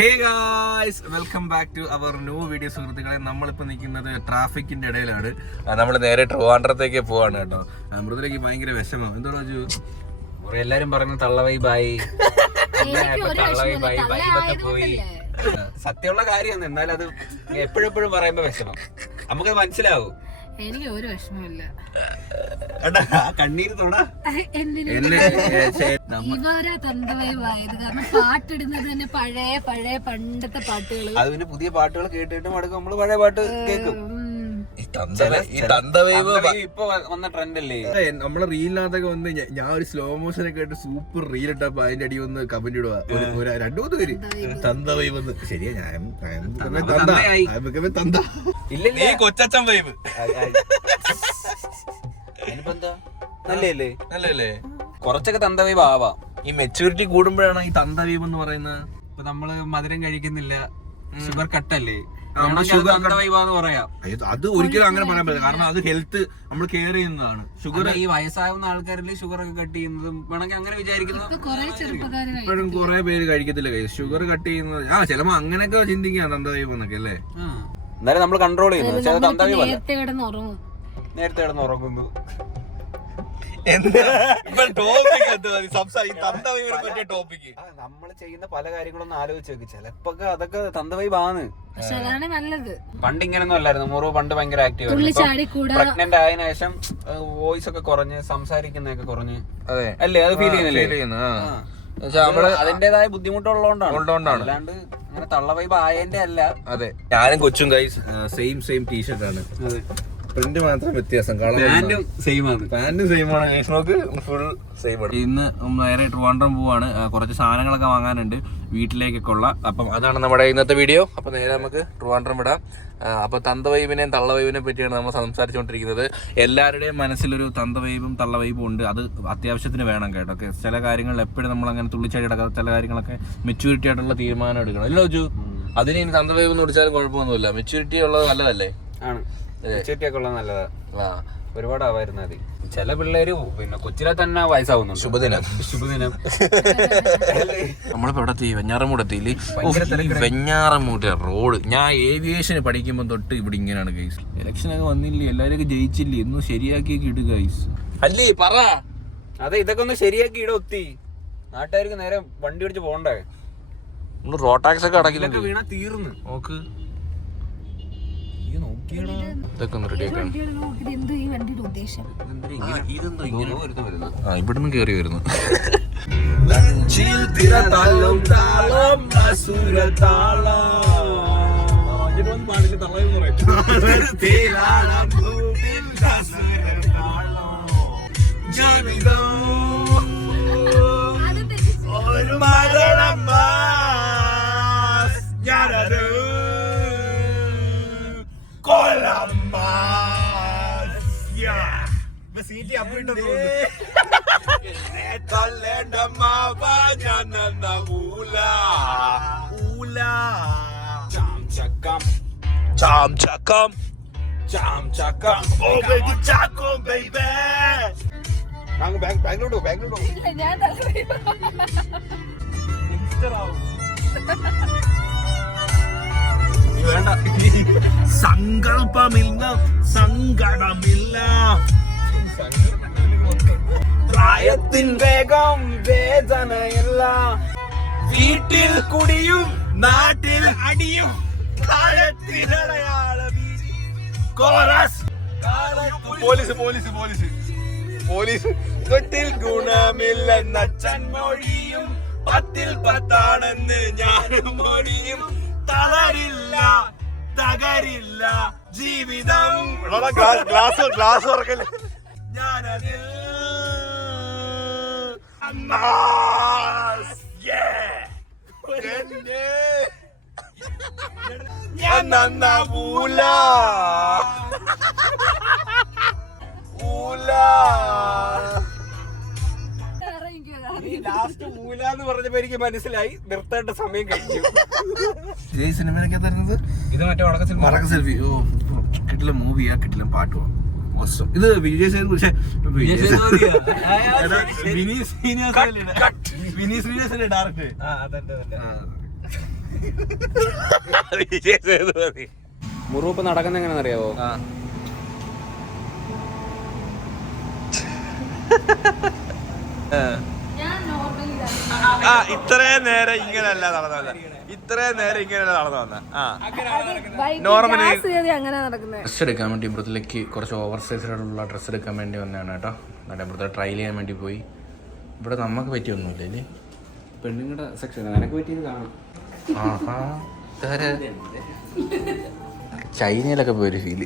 Hey guys, welcome back to our new video. സുഹൃത്തുക്കളെ, നമ്മളിപ്പോൾ നിൽക്കുന്നത് ട്രാഫിക്കിന്റെ ഇടയിലാണ്. നമ്മൾ നേരെ ട്രിവാൻഡ്രത്തേക്ക് പോവാണ് കേട്ടോ. മൃദുലേക്ക് ഭയങ്കര വിഷമം. എന്താണ് അജു? എല്ലാരും പറഞ്ഞു തള്ളവൈബായി വൈബൊക്കെ പോയി. സത്യമുള്ള കാര്യമാണ്. എന്നാലും അത് എപ്പോഴെപ്പോഴും പറയുമ്പോ വിഷമം നമുക്കത് മനസ്സിലാവും. എനിക്ക് ഒരു വിഷമമില്ല. കണ്ണീര് തൊടാ ഇവരാ തന്തവൈബായത്. കാരണം പാട്ടിടുന്നത് തന്നെ പഴയ പണ്ടത്തെ പാട്ടുകള്. അത് പിന്നെ പുതിയ പാട്ടുകൾ കേട്ടിട്ടും അടുക്കും നമ്മള് പഴയ പാട്ട് കേൾക്കും. ഇപ്പൊ വന്ന ട്രെൻഡല്ലേ നമ്മളെ റീലിനകത്തൊക്കെ വന്ന് ഞാൻ ഒരു സ്ലോ മോഷൻ ഒക്കെ ആയിട്ട് സൂപ്പർ റീൽ ഇട്ടപ്പോ അതിന്റെ അടി വന്ന് കമന്റ് ഇടുക 2-3 പേര് തന്ത വൈബ് വന്ന്. ശരിയാ, ഞാൻ ഇല്ലെങ്കിൽ കൊച്ചച്ചൻ വൈബ് നല്ലല്ലേ. കുറച്ചൊക്കെ തന്ത വൈബ് ആവാം. ഈ മെച്ചൂരിറ്റി കൂടുമ്പോഴാണ് ഈ തന്ത വൈബ് എന്ന് പറയുന്നത്. ഇപ്പൊ നമ്മള് മധുരം കഴിക്കുന്നില്ല, ഷുഗർ കട്ടല്ലേ, പറയാം. അത് ഒരിക്കലും അങ്ങനെ പറയാൻ പറ്റില്ല. കാരണം അത് ഹെൽത്ത് നമ്മൾ കെയർ ചെയ്യുന്നതാണ്. ഷുഗർ ഈ വയസ്സാവുന്ന ആൾക്കാരിൽ ഷുഗർ ഒക്കെ കട്ട് ചെയ്യുന്നതും വേണമെങ്കിൽ അങ്ങനെ വിചാരിക്കുന്നത് ഇപ്പോഴും കുറെ പേര് കഴിക്കത്തില്ല. ഷുഗർ കട്ട് ചെയ്യുന്നത് ചിലപ്പോ അങ്ങനെയൊക്കെ ചിന്തിക്കാം തന്ത വൈബ് എന്നൊക്കെ അല്ലേ. എന്നാലും നമ്മൾ കൺട്രോൾ ചെയ്യുന്നു. നേരത്തെ കിടന്ന് ഉറങ്ങുന്നു. നമ്മള് ചെയ്യുന്ന പല കാര്യങ്ങളൊന്നും ആലോചിച്ച് നോക്കി. ചിലപ്പോ അതൊക്കെ തന്ത വൈബാണ്. നല്ലത്. പണ്ട് ഇങ്ങനൊന്നും അല്ലായിരുന്നു. മുറിവ് പണ്ട് ഭയങ്കര ആക്റ്റീവ്. പ്രഗ്നന്റ് ആയതിനു ശേഷം വോയിസ് ഒക്കെ കുറഞ്ഞ് സംസാരിക്കുന്നതൊക്കെ കുറഞ്ഞ് അല്ലേ, അത് ഫീൽ ചെയ്യുന്നില്ലേ? അതിന്റേതായ ബുദ്ധിമുട്ടുള്ളതുകൊണ്ടാണ്. അല്ലാണ്ട് അങ്ങനെ തള്ള വൈബ് ആയതിന്റെ അല്ല. അതെ, ഞാനും കൊച്ചും ഗൈസ് സെയിം ടീഷർട്ട് ആണ്. പ്രിന്റ് മാത്രം വ്യത്യാസം. പാന്റും സെയിം ആണ്. ഫുൾ സെയിം ആണ്. ഇന്ന് നേരെ ട്രിവാൻഡ്രം പോവാണ്. കുറച്ച് സാധനങ്ങളൊക്കെ വാങ്ങാനുണ്ട് വീട്ടിലേക്കൊക്കെ ഉള്ള. അപ്പം അതാണ് നമ്മുടെ ഇന്നത്തെ വീഡിയോ. അപ്പൊ നേരെ നമുക്ക് ട്രിവാൻഡ്രം വിടാം. അപ്പൊ തന്തവൈബിനെയും തള്ളവൈബിനെ പറ്റിയാണ് നമ്മൾ സംസാരിച്ചുകൊണ്ടിരിക്കുന്നത്. എല്ലാവരുടെയും മനസ്സിലൊരു തന്തവൈബും തള്ളവൈബും ഉണ്ട്. അത് അത്യാവശ്യത്തിന് വേണം കേട്ടോ. ചില കാര്യങ്ങളിൽ എപ്പോഴും നമ്മൾ അങ്ങനെ തുള്ളിച്ചാടി കിടക്കാതെ ചില കാര്യങ്ങളൊക്കെ മെച്യൂരിറ്റി ആയിട്ടുള്ള തീരുമാനം എടുക്കണം. അല്ലോ ജു, അതിന് ഇനി തന്തവൈബ് എന്ന് വിളിച്ചാലും കുഴപ്പമൊന്നുമില്ല. മെച്യൂരിറ്റി ഉള്ളത് നല്ലതല്ലേ? ആണ്, മെച്യൂരിറ്റി ഉള്ളത് നല്ലതാ. ഒരുപാട് ആവായിരുന്നു മതി. ചില പിള്ളേര് പിന്നെ കൊച്ചിലെ തന്നെ വയസ്സാവുന്നു. ശുഭദിനം. നമ്മളിപ്പോ എവിടെ എത്തി? വെഞ്ഞാറമൂട് എത്തിയില്ലേ? വെഞ്ഞാറമൂട് റോഡ്. ഞാൻ ഏവിയേഷന് പഠിക്കുമ്പോൾ തൊട്ട് ഇവിടെ ഇങ്ങനെയാണ് ഗൈസ്. ഇലക്ഷനൊക്കെ വന്നില്ലേ, എല്ലാവരും ജയിച്ചില്ലേ, ഒന്നും ശരിയാക്കിയൊക്കെ ഇടുക ഗൈസ്. അല്ലേ പറ. അതെ, ഇതൊക്കെ ഒന്ന് ശരിയാക്കി ഇട. ഒത്തി നാട്ടുകാർക്ക് നേരെ വണ്ടി പിടിച്ച് പോണ്ടേ. റോഡ് ടാക്സ് ഒക്കെ അടക്കില്ല. വീണാ തീർന്ന് നോക്ക്. ഇതൊക്കെ ഒന്ന് റെഡിയാക്കണം. ഇവിടുന്ന് കേറി വരുന്നു. വേണ്ട, സങ്കല്പമില്ല, സങ്കടമില്ല, പ്രായത്തിൻ വേഗം വേദനയല്ല, വീട്ടിൽ കുടിയും നാട്ടിൽ അടിയും, പോലീസ് തൊട്ടിൽ ഗുണമില്ലെന്നച്ഛൻ മൊഴിയും, 10ൽ 10ആണെന്ന് ഞാനും മൊഴിയും, തളരില്ല തകരില്ല ജീവിതം. ഗ്ലാസ് ഉറക്കല്ലേ ഞാനതിൽ ഞാൻ നന്നാവൂല. ലാസ്റ്റ് മൂല എന്ന് പറഞ്ഞപ്പോ എനിക്ക് മനസ്സിലായി നിർത്തേണ്ട സമയം കഴിഞ്ഞു. സിനിമയൊക്കെ തരുന്നത് ഇത് മറ്റേ വടക്ക സെൽഫി. ഓ, കിട്ടില്ല മൂവിയാ, കിട്ടില്ല പാട്ടുവാ. ഇത് വിജയ് സേതുപതി, വിനീത് ശ്രീനിവാസന്റെ ഡയറക്ടർ. വിജയ് സേതുപതി. മുറിവ് നടക്കുന്ന എങ്ങനെയാണെന്ന് അറിയാവോ? ഇത്രയും നേരം ഇങ്ങനെയല്ല നടന്നു വന്ന. നോർമലി ഡ്രസ് എടുക്കാൻ വേണ്ടി ഇവിടത്തേക്ക് കുറച്ച് ഓവർ സൈസിലുള്ള ഡ്രസ്സ് എടുക്കാൻ വേണ്ടി വന്നതാണ് കേട്ടോ. എന്നിട്ട് ഇവിടുത്തെ ട്രയൽ ചെയ്യാൻ വേണ്ടി പോയി. ഇവിടെ നമുക്ക് പറ്റിയൊന്നുമില്ല അല്ലേ? പെണ്ണുങ്ങളുടെ സെക്ഷൻ എനിക്ക് പറ്റിയത് കാണാം. ചൈനയിലൊക്കെ പോയൊരു ഫീല്.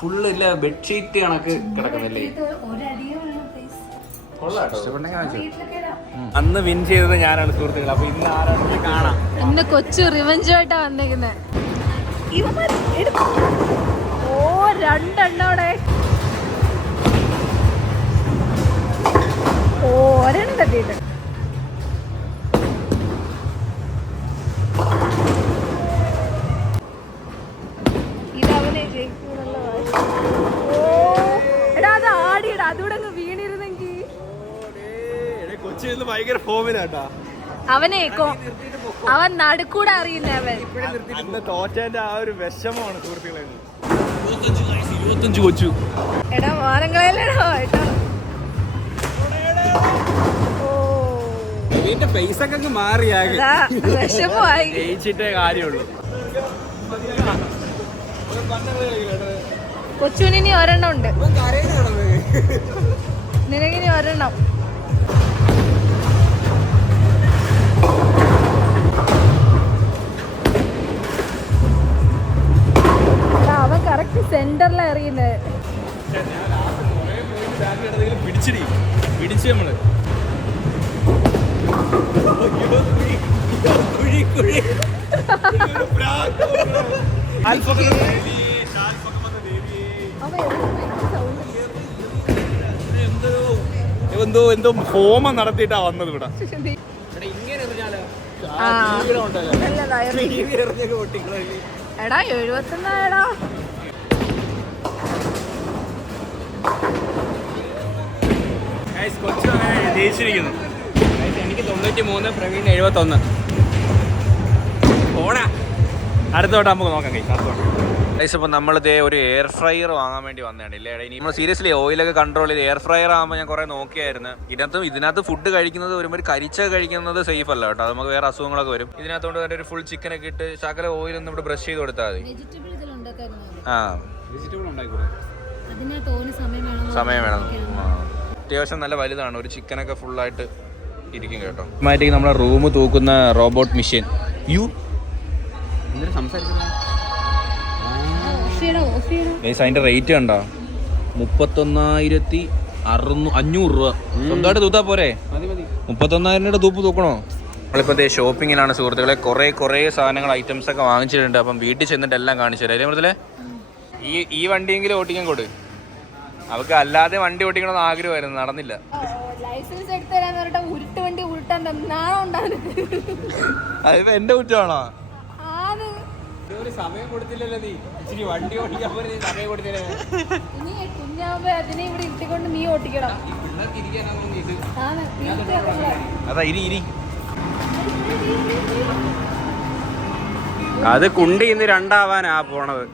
ഫുള്ള് ഇല്ല ബെഡ്ഷീറ്റ് കണക്ക് കിടക്കുന്നില്ലേ? അന്ന് വിൻ ചെയ്തത് ഞാനാണ് സുഹൃത്തുക്കൾ. അപ്പൊ ഇന്ന് ആരാണെന്ന് കാണാം. ഇന്ന് കൊച്ചു റിവഞ്ചായിട്ടാ വന്നേക്കുന്നത്. ഓ രണ്ടെണ്ണോടെ ഒരെണ്ണം തട്ടിയിട്ട് ഇതവനെ ജയിക്കുന്നുള്ള. ഓ എടാ അത് ആടിയിടാ, അതുകൂടെ അങ്ങ് വീണിരുന്നെങ്കിൽ. കൊച്ചി ഭയങ്കര ഫോമിനാട്ടാ അവനെ അവൻ നടുക്കൂടെ അറിയില്ല. അവൻ തോറ്റേന്റെ ആ ഒരു വിഷമമാണ് സുഹൃത്തുക്കളെ. 25 കൊച്ചു. എടാ മാനങ്ങളല്ലേടാ കേട്ടോ. പൈസ ഒക്കെ മാറിയാകെ വിഷമമായി. ജയിച്ചിട്ടേ കാര്യമുള്ളൂ. കൊച്ചുവിനി ഒരെണ്ണം ഉണ്ട്. നിനക്കിനി ഒരെണ്ണം. അവൻ കറക്റ്റ് സെന്ററിലാണ് എറിയുന്നത്. പിടിച്ച് നമ്മള് എന്തോ ഹോമം നടത്തിയിട്ടാ വന്നത് ഇവിടെ. എടാ 71 ജയിച്ചിരിക്കുന്നു. എനിക്ക് 93, പ്രവീൺ 71. ഓടാ അടുത്തോട്ട് നമുക്ക് നോക്കാം. അപ്പോൾ നമ്മളിതേ ഒരു എയർ ഫ്രയർ വാങ്ങാൻ വേണ്ടി വന്നതാണ്. ഇല്ലേ ഇനി നമ്മൾ സീരിയസ്ലി ഓയിലൊക്കെ കൺട്രോൾ ചെയ്ത് എയർ ഫ്രയർ ആകുമ്പോൾ ഞാൻ കുറേ നോക്കിയായിരുന്നു. ഇതിനകത്ത് ഫുഡ് കഴിക്കുന്നത് ഒരുമാതിരി കരിച്ച കഴിക്കുന്നത് സേഫ് അല്ല കേട്ടോ. അത് നമുക്ക് വേറെ അസുഖങ്ങളൊക്കെ വരും. ഇതിനകത്തോണ്ട് തന്നെ ഒരു ഫുൾ ചിക്കനൊക്കെ ഇട്ട് ശകല ഓയിൽ ഒന്ന് ഇവിടെ ബ്രഷ് ചെയ്ത് കൊടുത്താൽ മതി. സമയം വേണം. അത്യാവശ്യം നല്ല വലുതാണ്. ഒരു ചിക്കനൊക്കെ ഫുള്ളായിട്ട് ഇരിക്കും കേട്ടോ. ഓട്ടോമാറ്റിക് നമ്മളെ റൂം തൂക്കുന്ന റോബോട്ട് മെഷീൻ. അതിന്റെ റേറ്റ് കണ്ടോ? 31,500 രൂപ. സ്വന്തമായിട്ട് തൂത്താ പോരെ? 31,000 തൂപ്പ് തൂക്കണോ? നമ്മളിപ്പോ ഷോപ്പിങ്ങിലാണ് സുഹൃത്തുക്കളെ. കുറേ സാധനങ്ങൾ ഐറ്റംസ് ഒക്കെ വാങ്ങിച്ചിട്ടുണ്ട്. അപ്പം വീട്ടിൽ ചെന്നിട്ട് എല്ലാം കാണിച്ചു തരാം. മൃതലേ ഈ വണ്ടിയെങ്കിലും ഓട്ടിക്കാൻ കൊടു. അവർക്ക് അല്ലാതെ വണ്ടി ഓട്ടിക്കണമെന്ന് ആഗ്രഹമായിരുന്നു, നടന്നില്ല. അതിപ്പോ എന്റെ കുറ്റമാണോ? സമയം കൊടുത്തില്ലല്ലോ നീ. ഇച്ചിരി വണ്ടി ഓടിക്കാൻ പോലെ സമയം കൊടുത്തില്ല. അതാ ഇരി. അത് കുണ്ടി ഇന്ന് 2 ആവാനാ പോണത്.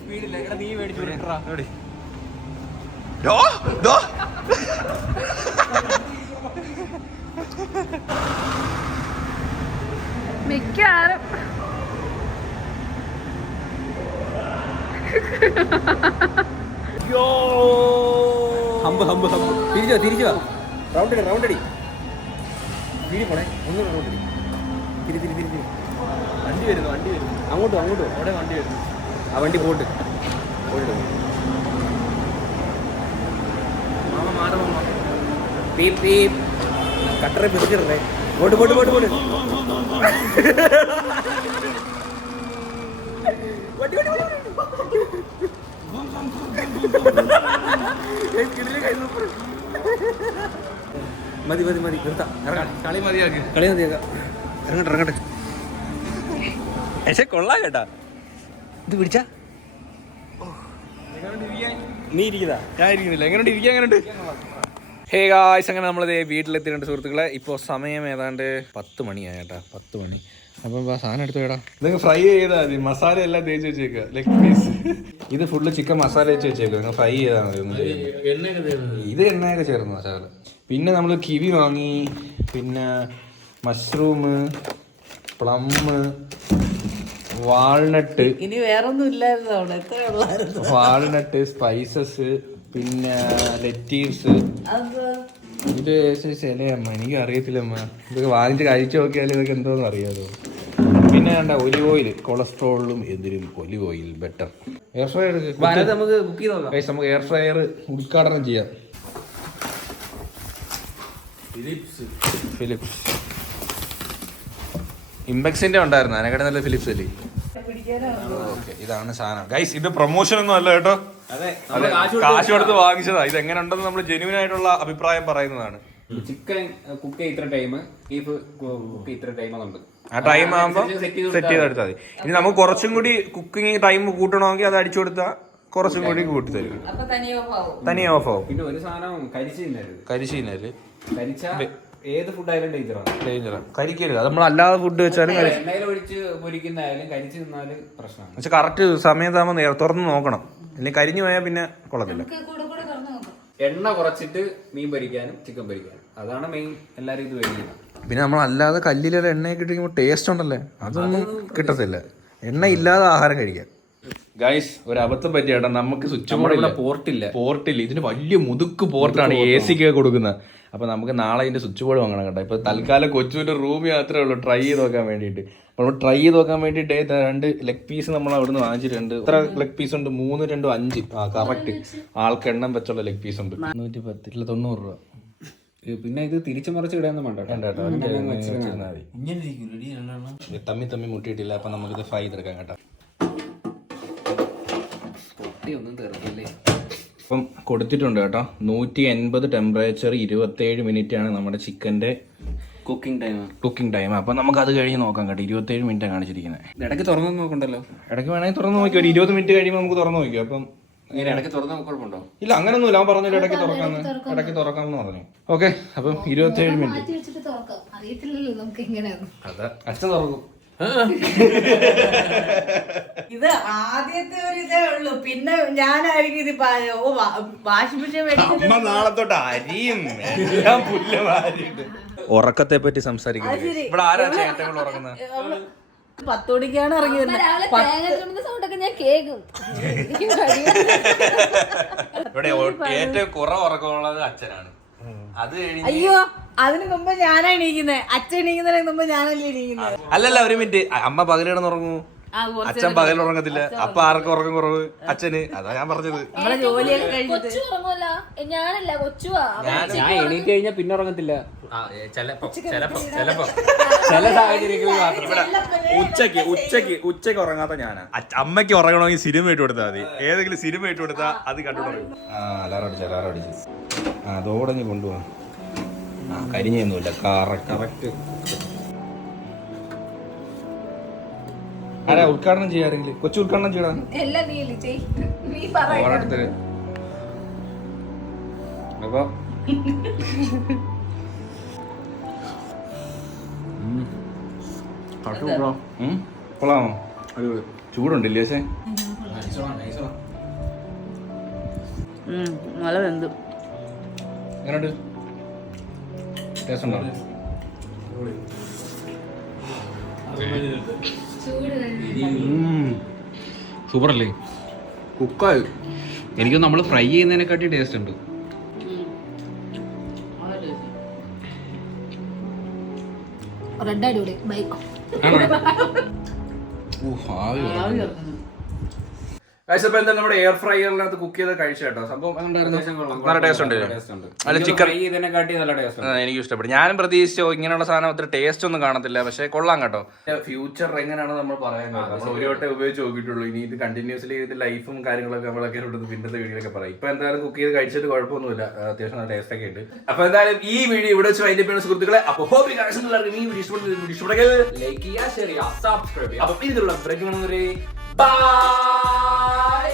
സ്പീഡില്ല. നീ മേടിച്ചു മിക്കാറും തിരിച്ചു റൗണ്ട് അടി. തിരി പോണേ. ഒന്നും റൗണ്ട് അടി. തിരി വണ്ടി വരുന്നു. അങ്ങോട്ടും അവിടെ വണ്ടി വരുന്നു. ആ വണ്ടി പോട്ട് കട്ടറെ പിടിച്ചിടേ. പോട്ട് മതി നിർത്താം. കളി മതിയാക്കാം. ഇറങ്ങട്ടെ. പക്ഷെ കൊള്ളാം കേട്ടാ. ഇത് പിടിച്ച നീ ഇരിക്കുന്നതാ? ഞാൻ ഇരിക്കുന്നില്ല. എങ്ങനെയുണ്ട് ഇരിക്കാൻ? എങ്ങനെയുണ്ട്? ഹേ ഗായ്സ്, അങ്ങനെ നമ്മളിത് വീട്ടിലെത്തിയിട്ടുണ്ട് സുഹൃത്തുക്കളെ. ഇപ്പോൾ സമയം ഏതാണ്ട് 10 മണിയായി കേട്ടാ, 10 മണി. അപ്പം സാധനം എടുത്തു വേടാ. ഇതൊക്കെ ഫ്രൈ ചെയ്താൽ മതി, മസാല എല്ലാം തേച്ച് വെച്ചേക്കുക. ലെഗ് പീസ് ഇത് ഫുള്ള് ചിക്കൻ മസാല വെച്ച് വെച്ചേക്കുക. നിങ്ങൾ ഫ്രൈ ചെയ്താൽ മതി. ഒന്നും ഇത് എണ്ണയൊക്കെ ചേർന്ന് മസാല. പിന്നെ നമ്മൾ കിവി വാങ്ങി, പിന്നെ മഷ്റൂം, പ്ലം, വാൾനട്ട്, ഇനി വേറൊന്നും ഇല്ലായിരുന്നു അവിടെ, എത്ര ഉള്ളായിരുന്നു. വാൾനട്ട്, സ്പൈസസ്, പിന്നെ ലെറ്റീവ്സ്. ഇത് ചിലയമ്മ, എനിക്ക് അറിയത്തില്ല അമ്മ. ഇതൊക്കെ വാങ്ങിച്ച് കഴിച്ചു നോക്കിയാൽ ഇതൊക്കെ എന്തോന്ന് അറിയാമോ. പിന്നെ വേണ്ട ഒലിവ് ഓയിൽ, കൊളസ്ട്രോളിലും എതിരും olive oil better. Air fryer നമുക്ക് ബുക്ക് ചെയ്ത് നോക്കാം. നമുക്ക് എയർ ഫ്രയർ ഉദ്ഘാടനം ചെയ്യാം. ഫിലിപ്സ് ഇംപെക്സിന്റെ ഉണ്ടായിരുന്നു, അതിനെക്കാട്ടും നല്ല ഫിലിപ്സ് അല്ലേ. ഓക്കെ, ഇതാണ് സാധനം ഗൈസ്. ഇത് പ്രൊമോഷൻ ഒന്നും അല്ല കേട്ടോ, കാശ് കൊടുത്ത് വാങ്ങിച്ചതാ. ഇത് എങ്ങനെ ഉണ്ടെന്ന് നമ്മൾ ജെന്യൂൻ ആയിട്ടുള്ള അഭിപ്രായം പറയുന്നതാണ്. ചിക്കൻ കുക്ക് ഇത്ര ടൈം, ബീഫ് കുക്ക് ഇത്ര ടൈം ഉണ്ട്. ആ ടൈം ആകുമ്പോൾ സെറ്റ് ചെയ്തെടുത്താൽ മതി. ഇനി നമുക്ക് കുറച്ചും കൂടി കുക്കിംഗ് ടൈം കൂട്ടണമെങ്കിൽ അത് അടിച്ചു കൊടുത്താൽ കുറച്ചും കൂടി കൂട്ടി തരും. തനിയെ ഓഫ് ആവും. പിന്നെ ഒരു സാധനം കരിച്ചു തിന്നല് ഏത് ഫുഡായാലും ഡേഞ്ചറാണ്. കരിക്കരുത്. അത് നമ്മൾ അല്ലാതെ ഫുഡ് വെച്ചാലും ഒഴിച്ച് പൊരിക്കുന്നതായാലും കരിച്ചു തിന്നാല് പ്രശ്നമാണ്. പക്ഷെ കറക്റ്റ് സമയത്താകുമ്പോൾ തുറന്ന് നോക്കണം, അല്ലെങ്കിൽ കരിഞ്ഞു പോയാൽ പിന്നെ കൊള്ളത്തില്ല. എണ്ണ കുറച്ചിട്ട് മീൻ പൊരിക്കാനും ചിക്കൻ പൊരിക്കാനും, അതാണ് മെയിൻ. എല്ലാരും ഇത് വേണ്ടിയാണ്. പിന്നെ നമ്മൾ അല്ലാതെ കല്ലിലുള്ള എണ്ണയൊക്കെ ഇട്ടിരിക്കുമ്പോൾ ടേസ്റ്റ് ഉണ്ടല്ലേ, അതൊന്നും കിട്ടത്തില്ല. എണ്ണ ഇല്ലാതെ ആഹാരം കഴിക്കാം. ഗൈസ്, ഒരു അബദ്ധം പറ്റിയാട്ടാ. നമുക്ക് സ്വിച്ച് ബോർഡ് പോർട്ടില്ല. ഇതിന് വലിയ മുതുക്ക് പോർട്ടാണ് AC ക്ക് കൊടുക്കുന്നത്. അപ്പൊ നമുക്ക് നാളെ ഇതിന്റെ സ്വിച്ച് ബോർഡ് വാങ്ങണം കേട്ടോ. ഇപ്പൊ തൽക്കാലം കൊച്ചുവിന്റെ റൂമിൽ മാത്രമേ ഉള്ളൂ ട്രൈ ചെയ്ത് നോക്കാൻ വേണ്ടിയിട്ട്. അപ്പോൾ ട്രൈ ചെയ്ത് നോക്കാൻ വേണ്ടിയിട്ട് 2 ലെഗ് പീസ് നമ്മൾ അവിടുന്ന് വാങ്ങിച്ചിട്ടുണ്ട്. എത്ര ലെഗ് പീസ് ഉണ്ട്? 3, 2, 5. ആ കറക്റ്റ് ആൾക്ക് എണ്ണം വെച്ചുള്ള ലെഗ് പീസ് ഉണ്ട്. 110 90 രൂപ. പിന്നെ ഇത് തിരിച്ചു മറിച്ച് ഇടാനൊന്നും വേണ്ട. തമ്മി മുട്ടിയിട്ടില്ല. അപ്പൊ നമുക്കിത് ഫ്രൈ ചെയ്തെടുക്കാം കേട്ടോ. ഒന്നും തീർന്നില്ലേ. ഇപ്പം കൊടുത്തിട്ടുണ്ട് കേട്ടോ. 180 ടെമ്പറേച്ചർ, 27 മിനിറ്റ് ആണ് നമ്മുടെ ചിക്കന്റെ കുക്കിംഗ് ടൈം. അപ്പൊ നമുക്ക് അത് കഴിഞ്ഞ് നോക്കാം കേട്ടോ. 27 മിനിറ്റ് കാണിച്ചിരിക്കുന്നത്. ഇടയ്ക്ക് തുറന്നു നോക്കണ്ടല്ലോ. ഇടയ്ക്ക് വേണമെങ്കിൽ തുറന്നു നോക്കിയോ. ഒരു 20 മിനിറ്റ് കഴിയുമ്പോൾ നമുക്ക് തുറന്നു നോക്കിയോ. അപ്പം ഇടയ്ക്ക് തുറന്നു കുഴപ്പമുണ്ടോ? ഇല്ല, അങ്ങനൊന്നുമില്ല. അവൻ പറഞ്ഞില്ല ഇടയ്ക്ക് തുറക്കാമെന്ന് പറഞ്ഞു. ഓക്കെ, അപ്പം 27 മിനിറ്റ് അതെ അച്ഛൻ തുറക്കും. ഇത് ആദ്യത്തെ ഒരു ഇതേ ഉള്ളൂ, പിന്നെ ഞാനായിരിക്കും ഇത് വാഷിംഗ് മെഷീൻ അമ്മ നാളെ തൊട്ട് അരിയും എല്ലാം പുല്ല് വാരിയിട്ട്. ഉറക്കത്തെ പറ്റി സംസാരിക്കുന്നത്. ഇവിടെ ആരാ ചേട്ടങ്ങൾ ഉറങ്ങുന്നത്? 10 മണിക്കാണ് ഇറങ്ങിയത്. ഇവിടെ ഏറ്റവും കുറവ് ഉറക്കമുള്ളത് അച്ഛനാണ്. അത് അയ്യോ, അതിന് മുമ്പ് ഞാനാ എണീക്കുന്നത്. അച്ഛൻ എണീക്കുന്നതിന് മുമ്പ് ഞാനല്ലേ എണീക്കുന്നത്. അല്ലല്ല, ഒരു മിനിറ്റ്. അമ്മ പകൽ കിടന്നുറങ്ങൂ, അച്ഛൻ പകൽ ഉറങ്ങത്തില്ല. അപ്പൊ ആർക്കും ഉറക്കം കുറവ്? അച്ഛന്. അതാ ഞാൻ പറഞ്ഞത്. നമ്മളെ ജോലിയൊക്കെ കഴിഞ്ഞിട്ട് ഞാൻ എണീറ്റ് കഴിഞ്ഞാൽ പിന്നെ ഉറങ്ങത്തില്ല. ചില സാഹചര്യങ്ങളിൽ മാത്രം. ഉച്ചക്ക് ഉറങ്ങാത്ത ഞാനാ. അമ്മയ്ക്ക് ഉറങ്ങണമെങ്കിൽ സിനിമ ഇട്ട് കൊടുത്താൽ മതി. ഏതെങ്കിലും സിനിമ ഇട്ട് കൊടുത്താൽ അത് കണ്ടുകൊടുക്കും. അലാറം അടിച്ചു. അതോടെ നീ കൊണ്ടുപോകാം. കരിഞ്ഞൊന്നുമില്ല. കറക്റ്റ്. ആരാ ഉദ്ഘാടനം ചെയ്യാറെങ്കിലും? കൊച്ചു ഉദ്ഘാടനം ചെയ്യണം. അപ്പൊ കൊള്ളാമോ? ചൂടുണ്ടല്ലേ? പക്ഷേ നല്ല വെന്തു. എങ്ങനെയുണ്ട്? ടേസ്റ്റ് ഉണ്ടോ? സൂപ്പർ അല്ലേ? കുക്കായി. എനിക്ക് നമ്മൾ ഫ്രൈ ചെയ്യുന്നതിനെക്കാട്ടി ടേസ്റ്റ് ഉണ്ട്. നമ്മുടെ എയർ ഫ്രൈയറിനകത്ത് കുക്ക് ചെയ്ത് കഴിച്ചു കേട്ടോ. സംഭവം നല്ല ടേസ്റ്റ് ഉണ്ട്. അല്ല, ചിക്കൻ എനിക്ക് ഇഷ്ടപ്പെട്ടു. ഞാനും പ്രതീക്ഷിച്ചോ ഇങ്ങനെയുള്ള സാധനം അത്ര ടേസ്റ്റ് ഒന്നും കാണത്തില്ല, പക്ഷെ കൊള്ളാം കേട്ടോ. ഫ്യൂച്ചർ എങ്ങനെയാണ് നമ്മൾ പറയുന്നത്? നമ്മൾ ഒരു വട്ടം ഉപയോഗിച്ച് നോക്കിയിട്ടുള്ളൂ. ഇനി ഇത് കണ്ടിന്യൂസ്ലി ഇത് ലൈഫും കാര്യങ്ങളൊക്കെ നമ്മളൊക്കെ പിന്നത്തെ വീഡിയോയിലൊക്കെ പറയും. ഇപ്പൊ എന്തായാലും കുക്ക് ചെയ്ത് കഴിച്ചിട്ട് കുഴപ്പമൊന്നുമില്ല, അത്യാവശ്യം നല്ല ടേസ്റ്റ് ഒക്കെ ഉണ്ട്. അപ്പൊ എന്തായാലും ഈ വീഡിയോ ഇവിടെ വെച്ച് വൈൻഡ് അപ്പ് ചെയ്യുന്ന സുഹൃത്തുക്കളെ. അപ്പൊ ലൈക്ക് ചെയ്യുക, ഷെയർ ചെയ്യുക, സബ്സ്ക്രൈബ് ചെയ്യുക. അപ്പൊ ഇതിലുള്ള ബ്രേക്ക് ബൈ.